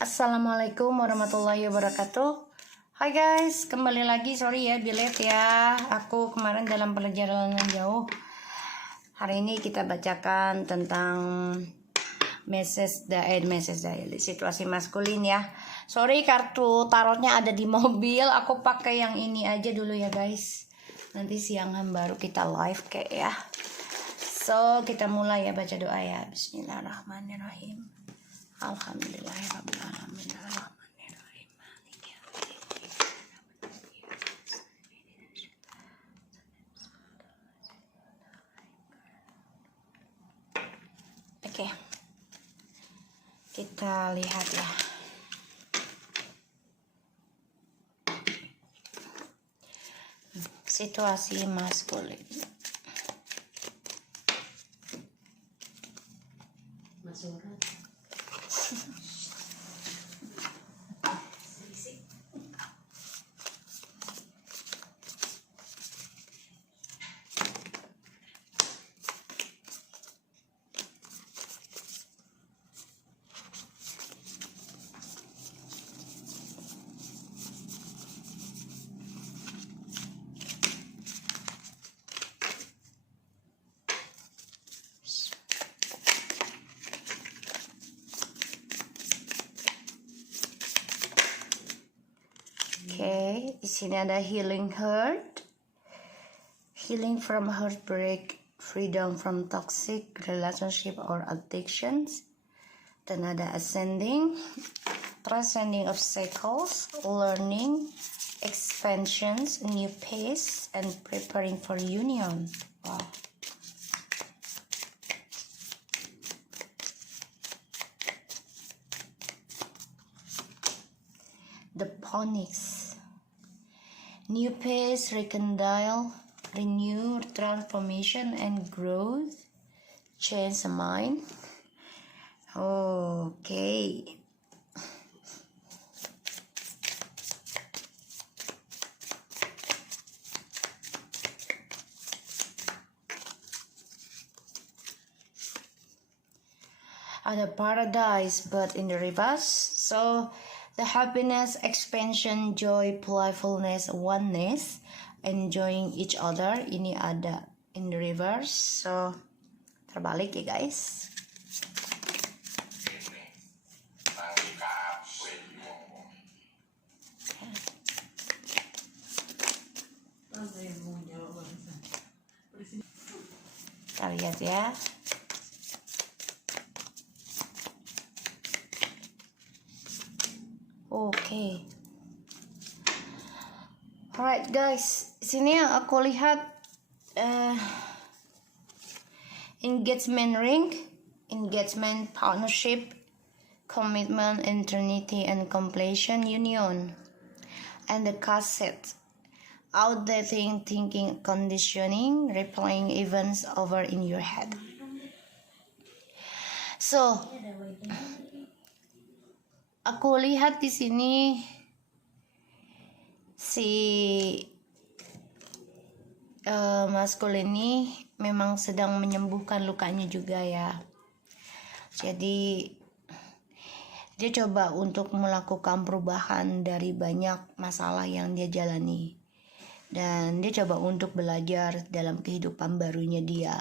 Assalamualaikum warahmatullahi wabarakatuh. Hai guys, kembali lagi. Sorry ya, delete ya. Aku kemarin dalam perjalanan jauh. Hari ini kita bacakan tentang message diary, situasi maskulin ya. Sorry, kartu tarotnya ada di mobil. Aku pakai yang ini aja dulu ya guys. Nanti siangan baru kita live kayak ya. So, kita mulai ya, baca doa ya. Bismillahirrahmanirrahim. Alhamdulillahirrahmanirrahim. Oke, kita lihat ya. Situasi maskulin. Oke, di sini ada healing hurt, healing from heartbreak, freedom from toxic relationship or addictions. Dan ada ascending, transcending obstacles, learning, expansions, new pace, and preparing for union. Wow. The Phoenix. New pace, rekindle, renew, transformation, and growth. Change the mind. Okay. Ada paradise, but in the reverse. So, the happiness, expansion, joy, playfulness, oneness, enjoying each other. Ini ada in the reverse. So, terbalik ya guys. Kita lihat ya. Oke. Alright guys, sini yang aku lihat engagement ring, engagement, partnership, commitment, eternity, and completion, union, and the cassette, outdating thinking, conditioning, replaying events over in your head. So, aku lihat di sini si maskulin ini memang sedang menyembuhkan lukanya juga ya. Jadi dia coba untuk melakukan perubahan dari banyak masalah yang dia jalani. Dan dia coba untuk belajar dalam kehidupan barunya dia.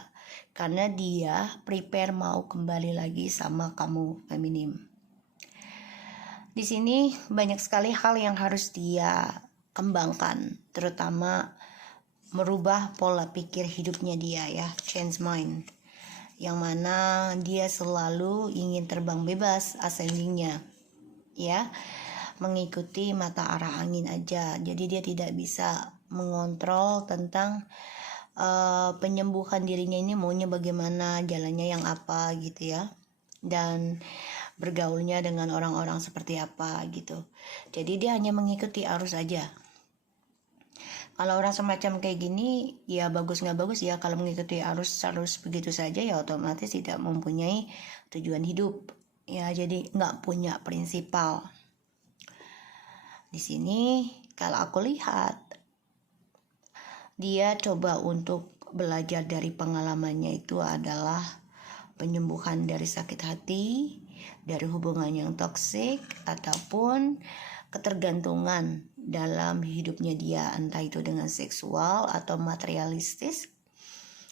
Karena dia prepare mau kembali lagi sama kamu, feminim. Di sini banyak sekali hal yang harus dia kembangkan, terutama merubah pola pikir hidupnya dia ya, change mind. Yang mana dia selalu ingin terbang bebas ascendingnya ya, mengikuti mata arah angin aja. Jadi dia tidak bisa mengontrol tentang penyembuhan dirinya ini maunya bagaimana, jalannya yang apa gitu ya, dan bergaulnya dengan orang-orang seperti apa gitu. Jadi dia hanya mengikuti arus aja. Kalau orang semacam kayak gini, ya bagus nggak bagus ya, kalau mengikuti arus begitu saja ya otomatis tidak mempunyai tujuan hidup. Ya jadi nggak punya prinsipal. Di sini kalau aku lihat, dia coba untuk belajar dari pengalamannya itu adalah penyembuhan dari sakit hati, dari hubungan yang toksik ataupun ketergantungan dalam hidupnya dia, entah itu dengan seksual atau materialistis.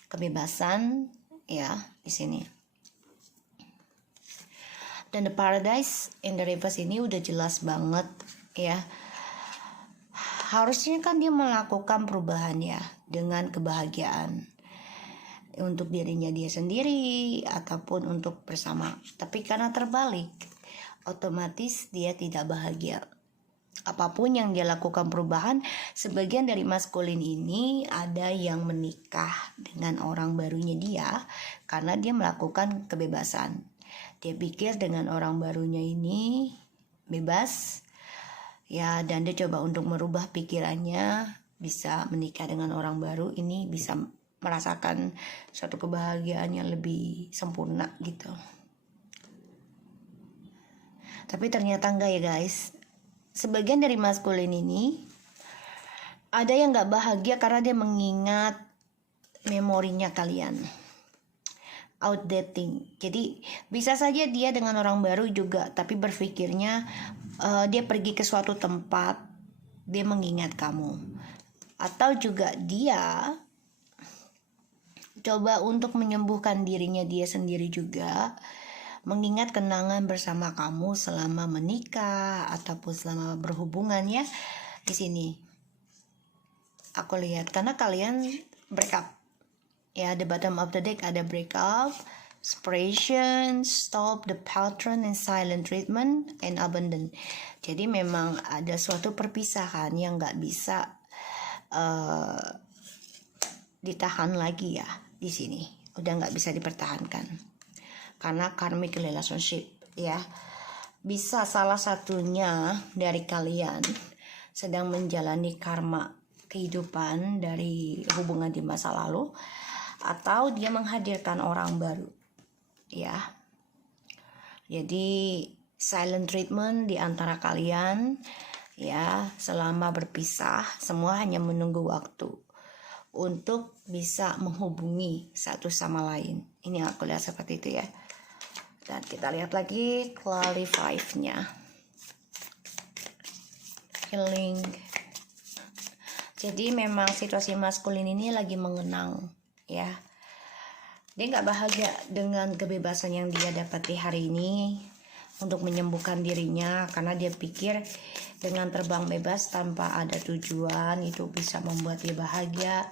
Kebebasan ya di sini. Dan the paradise in the reverse ini udah jelas banget ya. Harusnya kan dia melakukan perubahan ya dengan kebahagiaan untuk dirinya dia sendiri ataupun untuk bersama. Tapi karena terbalik, otomatis dia tidak bahagia. Apapun yang dia lakukan perubahan, sebagian dari maskulin ini ada yang menikah dengan orang barunya dia karena dia melakukan kebebasan. Dia pikir dengan orang barunya ini bebas ya, dan dia coba untuk merubah pikirannya, bisa menikah dengan orang baru ini, bisa merasakan suatu kebahagiaan yang lebih sempurna gitu. Tapi ternyata enggak ya guys. Sebagian dari maskulin ini ada yang gak bahagia karena dia mengingat memorinya kalian. Outdating. Jadi bisa saja dia dengan orang baru juga, tapi berpikirnya dia pergi ke suatu tempat, dia mengingat kamu. Atau juga dia coba untuk menyembuhkan dirinya dia sendiri juga, mengingat kenangan bersama kamu selama menikah ataupun selama berhubungan ya. Di sini aku lihat karena kalian break up. Ya, the bottom of the deck ada break up, separation, stop the pattern and silent treatment and abandon. Jadi memang ada suatu perpisahan yang nggak bisa ditahan lagi ya di sini. Udah nggak bisa dipertahankan. Karena karmic relationship ya, bisa salah satunya dari kalian sedang menjalani karma kehidupan dari hubungan di masa lalu, atau dia menghadirkan orang baru ya. Jadi silent treatment di antara kalian ya, selama berpisah semua hanya menunggu waktu untuk bisa menghubungi satu sama lain. Ini aku lihat seperti itu ya. Dan kita lihat lagi clarify 5-nya. Healing. Jadi memang situasi maskulin ini lagi mengenang ya. Dia nggak bahagia dengan kebebasan yang dia dapati hari ini untuk menyembuhkan dirinya, karena dia pikir dengan terbang bebas tanpa ada tujuan itu bisa membuat dia bahagia,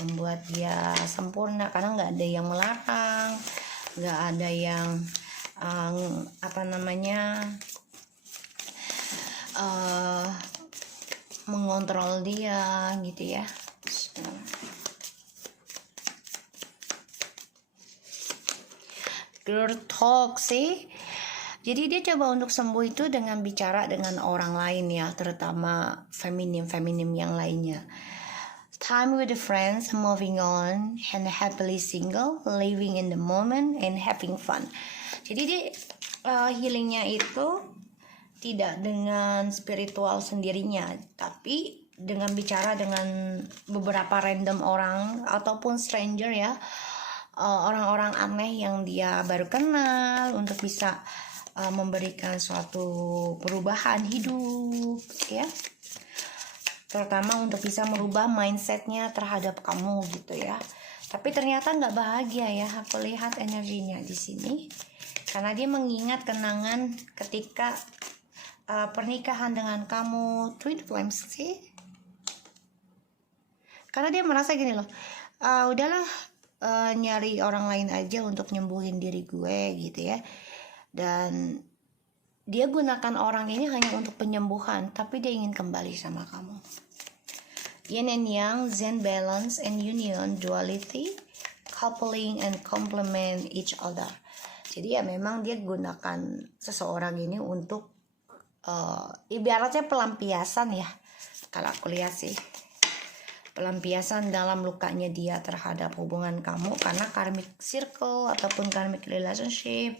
membuat dia sempurna, karena nggak ada yang melarang, nggak ada yang mengontrol dia gitu ya. Girl talk sih. Jadi dia coba untuk sembuh itu dengan bicara dengan orang lain ya, terutama feminim yang lainnya. Time with the friends, moving on, and happily single, living in the moment, and having fun. Jadi dia healingnya itu tidak dengan spiritual sendirinya, tapi dengan bicara dengan beberapa random orang ataupun stranger ya, orang-orang aneh yang dia baru kenal, untuk bisa memberikan suatu perubahan hidup ya, terutama untuk bisa merubah mindsetnya terhadap kamu gitu ya. Tapi ternyata nggak bahagia ya, aku lihat energinya di sini, karena dia mengingat kenangan ketika pernikahan dengan kamu. Twin flames sih, karena dia merasa gini loh, udahlah nyari orang lain aja untuk nyembuhin diri gue gitu ya. Dan dia gunakan orang ini hanya untuk penyembuhan, tapi dia ingin kembali sama kamu. Yin and Yang, Zen balance and union, duality, coupling and complement each other. Jadi ya memang dia gunakan seseorang ini untuk ibaratnya pelampiasan ya, kalau aku lihat sih, pelampiasan dalam lukanya dia terhadap hubungan kamu, karena karmic circle ataupun karmic relationship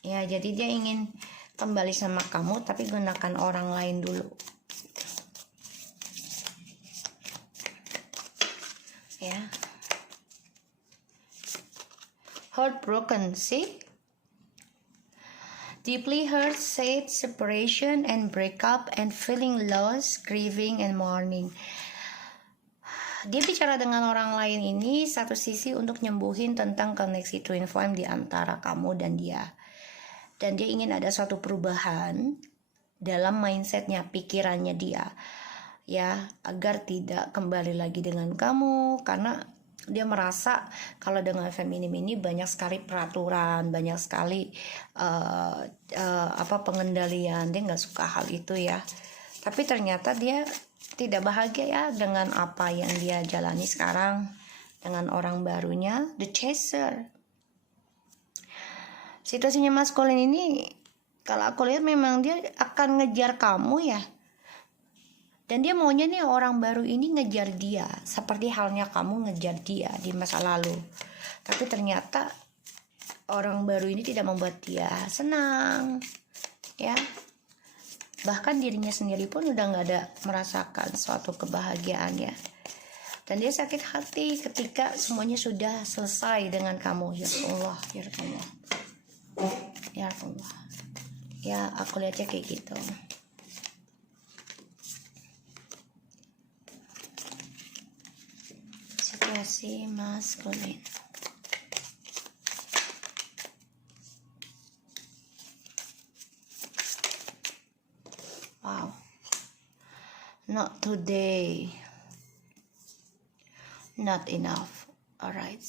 ya. Jadi dia ingin kembali sama kamu tapi gunakan orang lain dulu ya. Heartbroken sih, deeply hurt, sad, separation and breakup, and feeling lost, grieving and mourning. Dia bicara dengan orang lain ini satu sisi untuk nyembuhin tentang koneksi twin flame di antara kamu dan dia. Dan dia ingin ada suatu perubahan dalam mindsetnya, pikirannya dia, ya, agar tidak kembali lagi dengan kamu, karena dia merasa kalau dengan feminim ini banyak sekali peraturan, banyak sekali pengendalian. Dia nggak suka hal itu ya. Tapi ternyata dia tidak bahagia ya dengan apa yang dia jalani sekarang dengan orang barunya, the chaser. Situasinya maskulin ini, kalau aku lihat memang dia akan ngejar kamu ya. Dan dia maunya nih orang baru ini ngejar dia, seperti halnya kamu ngejar dia di masa lalu. Tapi ternyata orang baru ini tidak membuat dia senang, ya. Bahkan dirinya sendiri pun udah gak ada merasakan suatu kebahagiaan ya. Dan dia sakit hati ketika semuanya sudah selesai dengan kamu. Ya Allah, ya Allah, ya Allah. Ya aku lihatnya kayak gitu. Situasi maskulin. Wow, not today, not enough. Alright,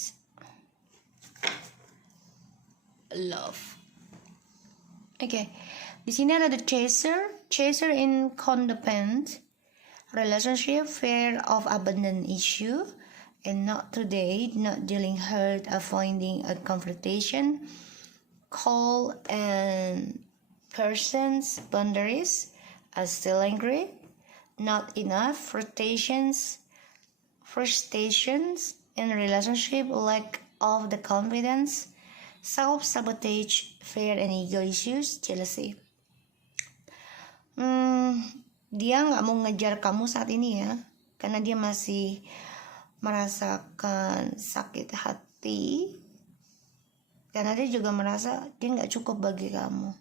love. Okay, di sini ada the chaser in codependent relationship, fear of abandon issue, and not today, not dealing hurt, avoiding a confrontation, call and person's boundaries, are still angry, not enough, frustrations in relationship, lack of the confidence, self-sabotage, fear and ego issues, jealousy. Dia nggak mau ngejar kamu saat ini ya, karena dia masih merasakan sakit hati, karena dia juga merasa dia nggak cukup bagi kamu.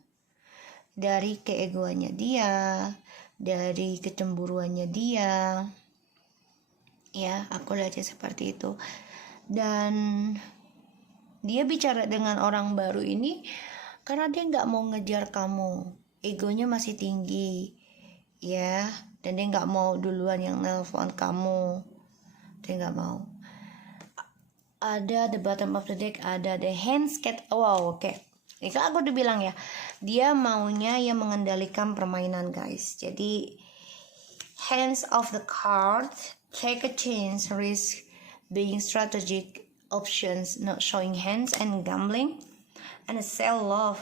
Dari keegoannya dia, dari kecemburuannya dia, ya aku lihatnya seperti itu. Dan dia bicara dengan orang baru ini karena dia nggak mau ngejar kamu, egonya masih tinggi, ya. Dan dia nggak mau duluan yang nelpon kamu, dia nggak mau. Ada the bottom of the deck, ada the hands cat. Wow, oke. Ini kan aku udah bilang ya, dia maunya yang mengendalikan permainan guys. Jadi hands of the card, take a chance, risk, being strategic, options, not showing hands, and gambling, and self love.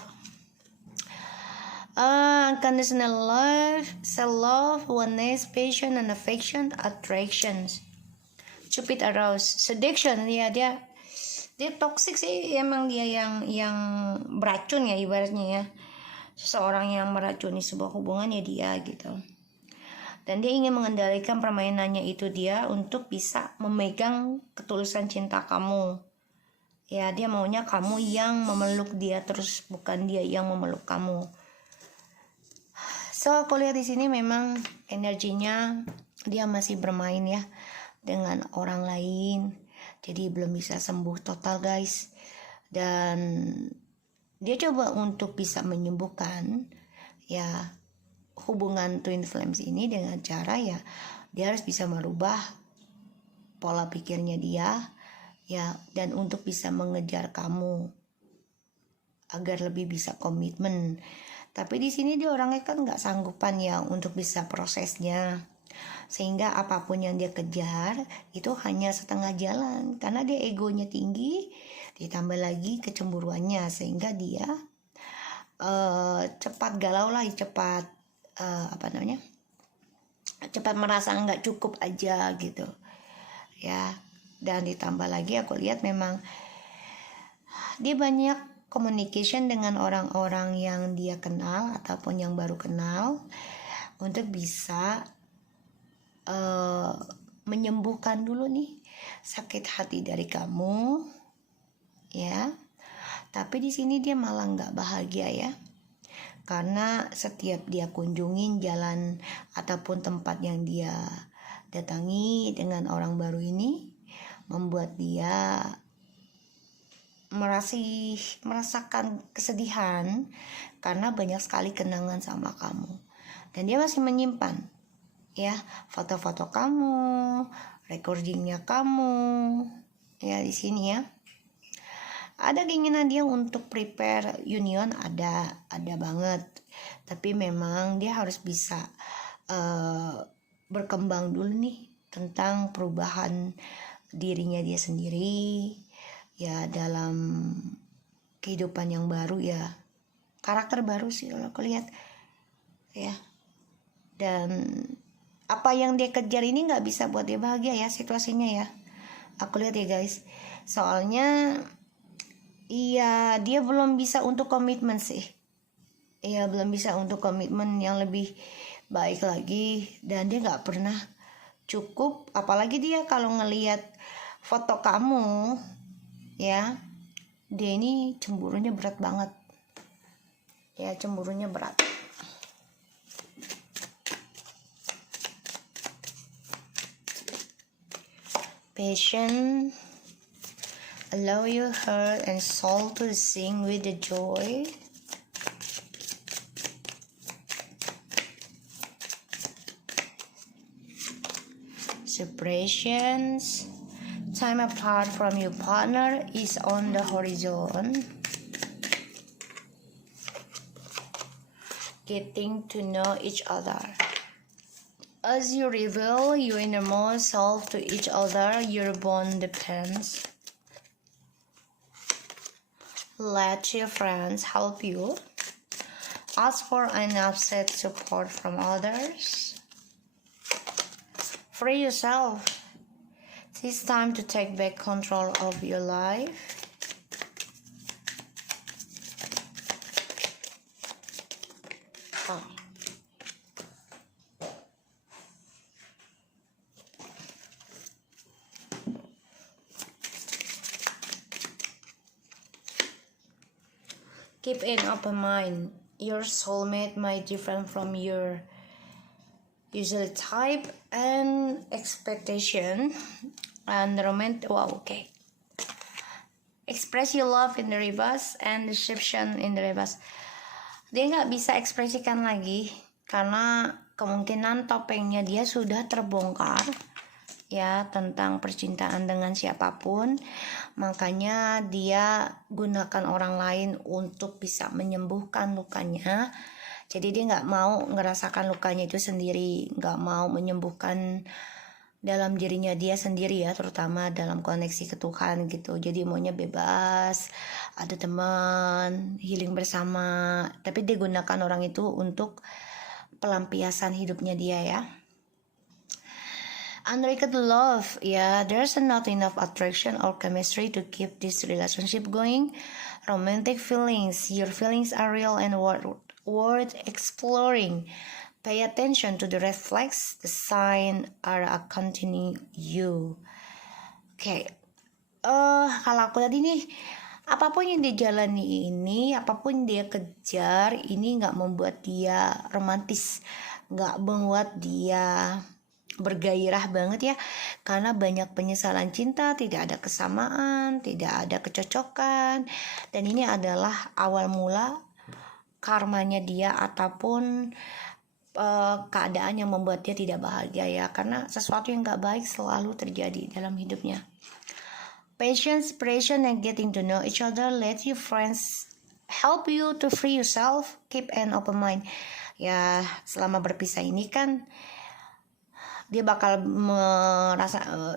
Unconditional love, self love, oneness, passion and affection, attractions. Cupid arouse, seduction, ya dia toxic sih, emang dia yang beracun ya ibaratnya ya. Seseorang yang meracuni sebuah hubungan ya dia gitu. Dan dia ingin mengendalikan permainannya itu dia untuk bisa memegang ketulusan cinta kamu. Ya dia maunya kamu yang memeluk dia terus, bukan dia yang memeluk kamu. So aku lihat di sini memang energinya dia masih bermain ya dengan orang lain. Jadi belum bisa sembuh total guys. Dan dia coba untuk bisa menyembuhkan ya hubungan twin flames ini dengan cara ya dia harus bisa merubah pola pikirnya dia ya, dan untuk bisa mengejar kamu agar lebih bisa komitmen. Tapi di sini dia orangnya kan nggak sanggupan ya untuk bisa prosesnya, sehingga apapun yang dia kejar itu hanya setengah jalan karena dia egonya tinggi, ditambah lagi kecemburuannya, sehingga dia cepat galau lah, cepat cepat merasa nggak cukup aja gitu ya. Dan ditambah lagi aku lihat memang dia banyak communication dengan orang-orang yang dia kenal ataupun yang baru kenal untuk bisa menyembuhkan dulu nih sakit hati dari kamu ya. Tapi di sini dia malah nggak bahagia ya. karena setiap dia kunjungin jalan ataupun tempat yang dia datangi dengan orang baru ini membuat dia merasakan kesedihan karena banyak sekali kenangan sama kamu, dan dia masih menyimpan ya foto-foto kamu, recordingnya kamu ya di sini ya. Ada keinginan dia untuk prepare union, ada banget, tapi memang dia harus bisa berkembang dulu nih tentang perubahan dirinya dia sendiri ya, dalam kehidupan yang baru ya, karakter baru sih kalau aku lihat ya. Dan apa yang dia kejar ini nggak bisa buat dia bahagia ya situasinya ya, aku lihat ya guys. Soalnya iya, dia belum bisa untuk komitmen sih. Iya, belum bisa untuk komitmen yang lebih baik lagi, dan dia nggak pernah cukup. Apalagi dia kalau ngelihat foto kamu ya, dia ini cemburunya berat banget ya, cemburunya berat. Passion, allow your heart and soul to sing with the joy. Separations, time apart from your partner is on the horizon. Getting to know each other. As you reveal your innermost self to each other, your bond depends. Let your friends help you. Ask for unupset support from others. Free yourself. It's time to take back control of your life. Keep an open mind. Your soulmate might differ from your usual type and expectation and romantic. Wow, okay. Express your love in the reverse and deception in the reverse. Dia nggak bisa ekspresikan lagi karena kemungkinan topengnya dia sudah terbongkar ya tentang percintaan dengan siapapun. Makanya dia gunakan orang lain untuk bisa menyembuhkan lukanya. Jadi dia nggak mau ngerasakan lukanya itu sendiri, nggak mau menyembuhkan dalam dirinya dia sendiri ya, terutama dalam koneksi ke Tuhan gitu. Jadi maunya bebas, ada teman, healing bersama. Tapi dia gunakan orang itu untuk pelampiasan hidupnya dia ya. Unrequited love, yeah, there's not enough attraction or chemistry to keep this relationship going. Romantic feelings, your feelings are real and worth exploring. Pay attention to the red flags, the sign are accompanying you. Oke, kalau aku tadi nih, apapun yang dia jalani ini, apapun dia kejar, ini nggak membuat dia romantis, nggak membuat dia bergairah banget ya, karena banyak penyesalan cinta, tidak ada kesamaan, tidak ada kecocokan, dan ini adalah awal mula karmanya dia ataupun keadaan yang membuat dia tidak bahagia ya, karena sesuatu yang gak baik selalu terjadi dalam hidupnya. Patience, separation, and getting to know each other. Let your friends help you to free yourself. Keep an open mind. Ya, selama berpisah ini kan dia bakal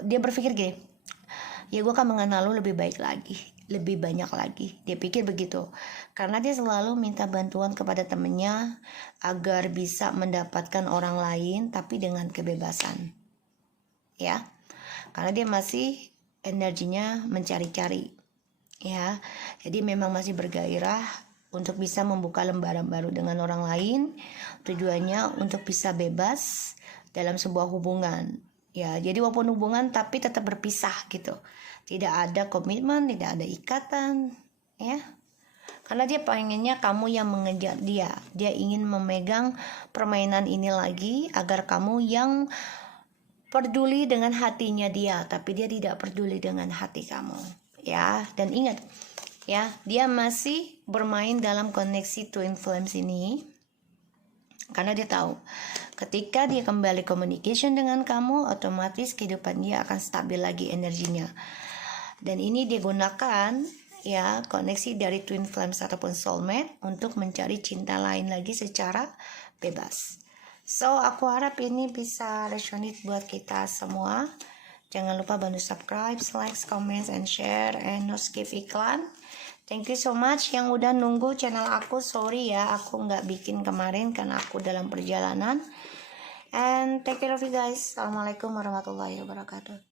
dia berpikir gini, ya gue akan mengenal lu lebih baik lagi, lebih banyak lagi. Dia pikir begitu karena dia selalu minta bantuan kepada temennya agar bisa mendapatkan orang lain, tapi dengan kebebasan ya, karena dia masih energinya mencari-cari ya. Jadi memang masih bergairah untuk bisa membuka lembaran baru dengan orang lain. Tujuannya untuk bisa bebas dalam sebuah hubungan ya. Jadi walaupun hubungan tapi tetap berpisah gitu, tidak ada komitmen, tidak ada ikatan ya. Karena dia pengennya kamu yang mengejar dia. Dia ingin memegang permainan ini lagi agar kamu yang peduli dengan hatinya dia, tapi dia tidak peduli dengan hati kamu. Ya, dan ingat ya, dia masih bermain dalam koneksi twin flames ini karena dia tahu ketika dia kembali communication dengan kamu, otomatis kehidupan dia akan stabil lagi energinya. Dan ini dia gunakan ya koneksi dari twin flames ataupun soulmate untuk mencari cinta lain lagi secara bebas. So aku harap ini bisa resonate buat kita semua. Jangan lupa bantu subscribe, like, comment, and share, and no skip iklan. Thank you so much yang udah nunggu channel aku. Sorry ya, aku nggak bikin kemarin karena aku dalam perjalanan. And take care of you guys. Assalamualaikum warahmatullahi wabarakatuh.